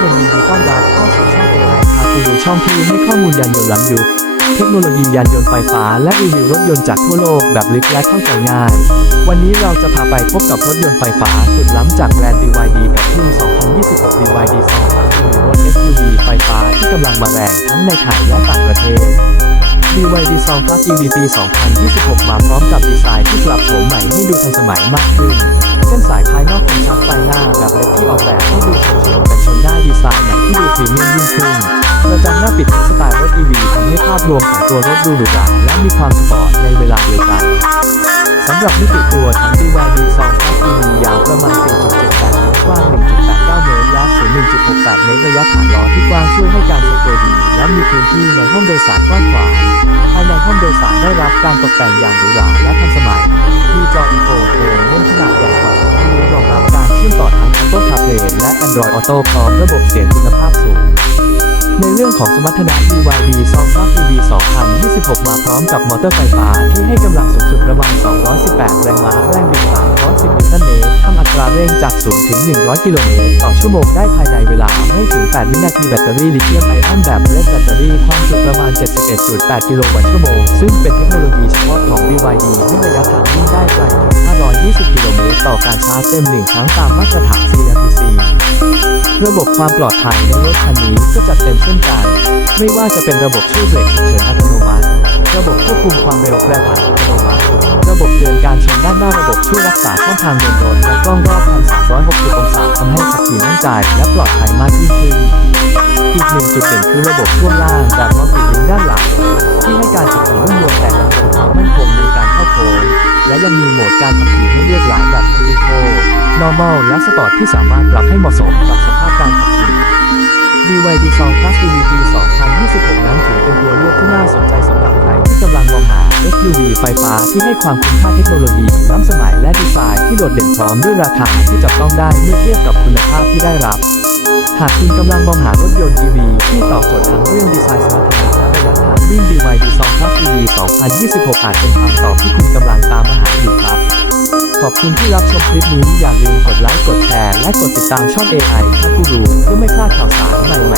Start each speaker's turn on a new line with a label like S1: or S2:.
S1: คนดูดีต้องรับข้อมูลช่องที่ให้ข้อมูลยานยนต์ล้ำยุค เทคโนโลยียานยนต์ไฟฟ้าและรีวิวรถยนต์จากทั่วโลกแบบลึกและเข้าใจง่าย วันนี้เราจะพาไปพบกับรถยนต์ไฟฟ้าสุดล้ำจากแบรนด์ BYD กับรุ่น2026 BYD 2 3รถ SUV ไฟฟ้าที่กำลังมาแรงทั้งในไทยและต่างประเทศ BYD Song Plus EV ปี2026 มาพร้อมกับดีไซน์ที่ปรับโฉมใหม่ให้ดูทันสมัยมากขึ้น เส้นสายภายนอกคมชัดไฟหน้าแบบเล็กที่ออกแบบให้ดูเฉียวๆกันชนได้ดีไซน์ใหม่ที่ดูพรีเมียมยิ่งขึ้นกระจังหน้าปิดสไตล์รถ EV ทำให้ภาพรวมของตัวรถดูหรูหราและมีความสปอร์ตในเวลาเดียวกันสำหรับมิติตัวทั้ง BYD 2 Plus EV ยาวประมาณ 4.78เมตรกว้าง 1.89 เมตรและสูง 1.68 เมตรระยะฐานล้อที่กว้างช่วยให้การทรงตัวดีและมีพื้นที่ในห้องโดยสารกว้างขวางภายในห้องโดยสารได้รับการตกแต่งอย่างหรูหราและทันสมัย มีจออินโฟเทนเมนต์ Play และ Android Auto พร้อมระบบเสียงคุณภาพสูง ในเรื่องของสมรรถนะ BYD 2 Plus EV 2026 มาพร้อมกับมอเตอร์ไฟฟ้าที่ให้กำลังสูงสุดประมาณ 218 แรงม้าแรงบิด310 เร่งจาก 0 ถึง 100 กิโลเมตรต่อชั่วโมงได้ภายในเวลาไม่ถึง 8 วินาทีแบตเตอรี่ลิเธียมไอออนแบบเลดแบตเตอรี่ความจุประมาณ 71.8 กิโลวัตต์ชั่วโมง ซึ่งเป็นเทคโนโลยีเฉพาะของ BYD ให้ระยะทางวิ่งได้ไกลถึง520 กิโลเมตรต่อการชาร์จเต็มหนึ่งครั้งตามมาตรฐาน CRTC ระบบความปลอดภัยในรถคันนี้ก็จัดเต็มเช่นกัน ไม่ว่าจะเป็นระบบช่วยเบรกฉุกเฉินอัตโนมัติ ระบบควบคุมความเร็วแปรผันอัตโนมัติ ระบบเตือนการชนด้านหน้าระบบช่วยรักษาช่องทางเดินรถและกล้องรอบคัน360องศาทำให้ขับขี่มั่นใจและปลอดภัยมากยิ่งขึ้น อีกหนึ่งจุดเด่นคือระบบช่วงล่างแบบมัลติลิงด้านหลัง ที่ให้การขับขี่นุ่มนวลแต่ยังคงความมั่นคงในการเข้าโค้งและยังมีโหมดการขับขี่ให้เลือกหลายแบบ Eco Normal และ Sport ที่สามารถปรับให้เหมาะสมกับสภาพการขับขี่ BYD 2 Plus EV 2026 นั้นถือเป็นตัวเลือกที่น่าสนใจสำหรับใครที่กำลัง SUV ไฟฟ้าที่ให้ความคุ้มค่าเทคโนโลยีล้ำสมัยและดีไซน์ที่โดดเด่นพร้อมด้วยราคาที่จับต้องได้เมื่อเทียบกับคุณภาพที่ได้รับ หากคุณกำลังมองหารถยนต์ EV ที่ตอบโจทย์ทั้งเรื่องดีไซน์สมรรถนะและระยะทางวิ่ง BYD 2 Plus EV 2026 อาจเป็นคำตอบที่คุณกำลังตามมาหาอยู่ครับ ขอบคุณที่รับชมคลิปนี้อย่าลืมกดไลค์กดแชร์และกดติดตามช่อง AI ทักกูรูเพื่อไม่พลาดข่าวสารใหม่ๆ